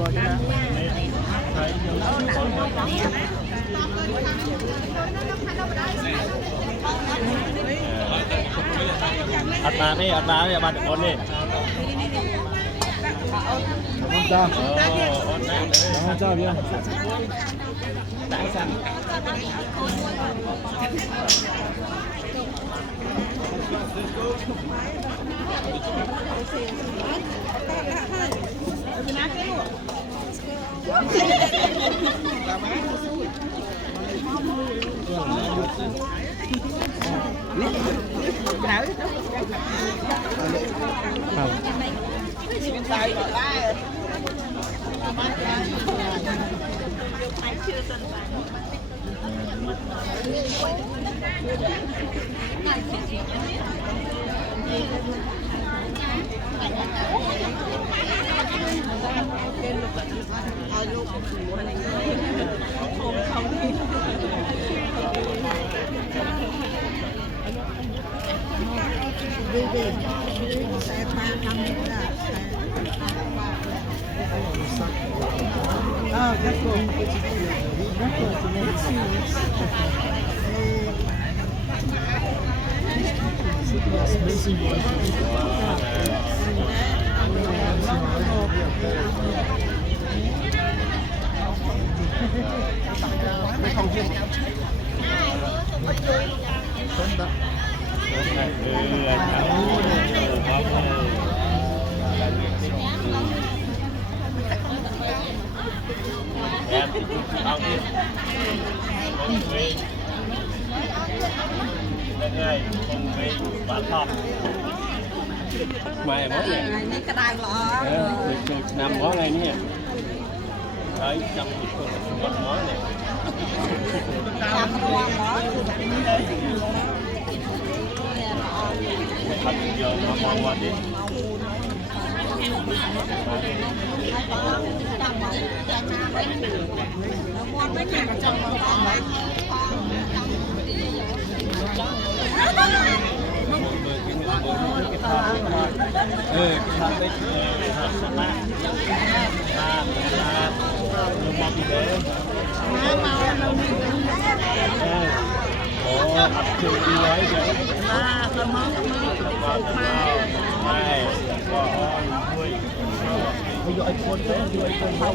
อัดมานี่อัดมาเนี่ยมาจากคนนี่จ้าจ้าเบี้ยไม่หมดเลยนี่กระดานหรอจุดนำหมออะไรเนี่ยไอ้จังหวัดหมอเนี่ยขัดเยอะมองวันนี้ทำไปทำสมาลงมาดีเลยโอ้ขับเชือกไว้เลยไม่ก็ด้วยให้ยอยคนเลยยอยคนเข้า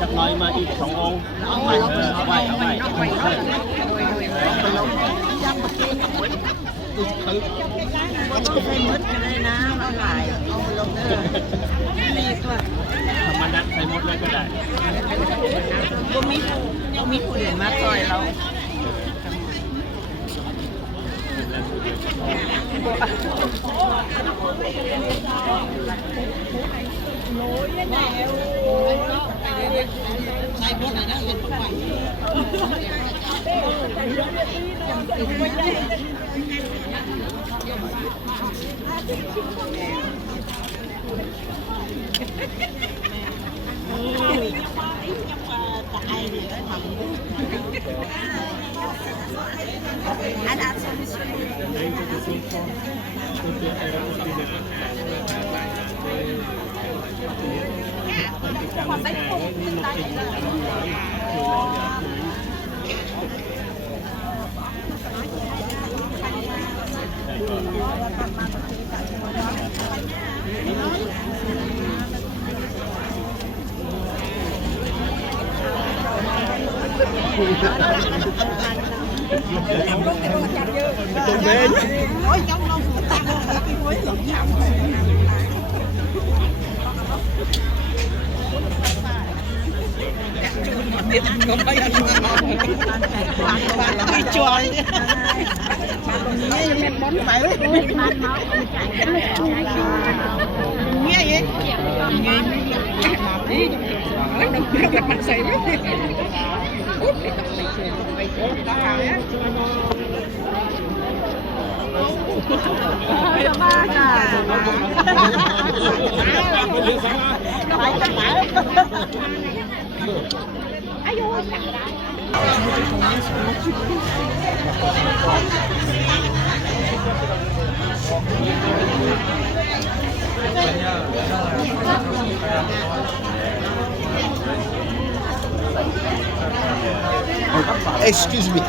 จักน้อยมาอีก2 องค์เอาไปมืดกันเลยนะเอาหลายเอาลงเลยรีบว่ะทำมานักใส่หมดเลยก็ได้ก็มีผู้เด่นมาซอยเราใส่บดนะเห็นปะวะ เบน โอ้ยจ้องลงตาโอ้ยหลงยำไม่จอยเนี่ยยังเป็นบอลไหมเลยเนี่ยเองเนี่ยไม่เลือกมาดิแล้วน้ำเกลือมันใส่ไม่ได้ไปโค้งตาเนี่ยจะมาค่ะไปจะไปอายุExcuse me.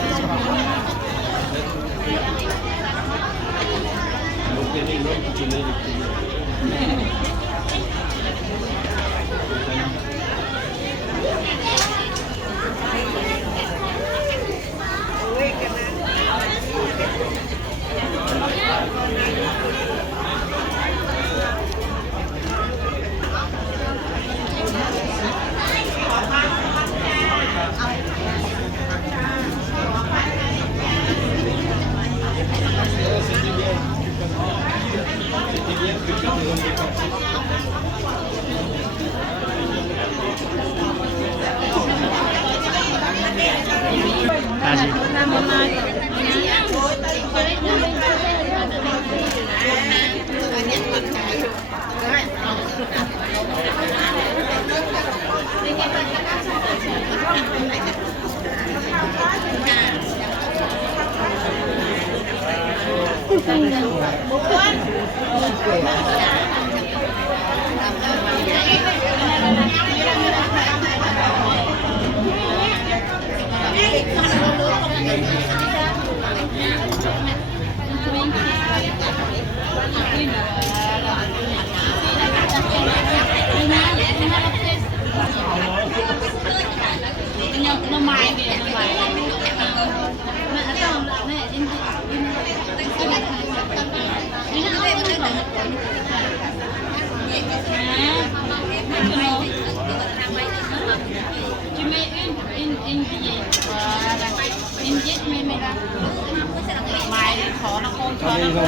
mai khó nó không cho nó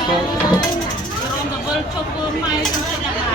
không được vơi cho cô mai không sẽ là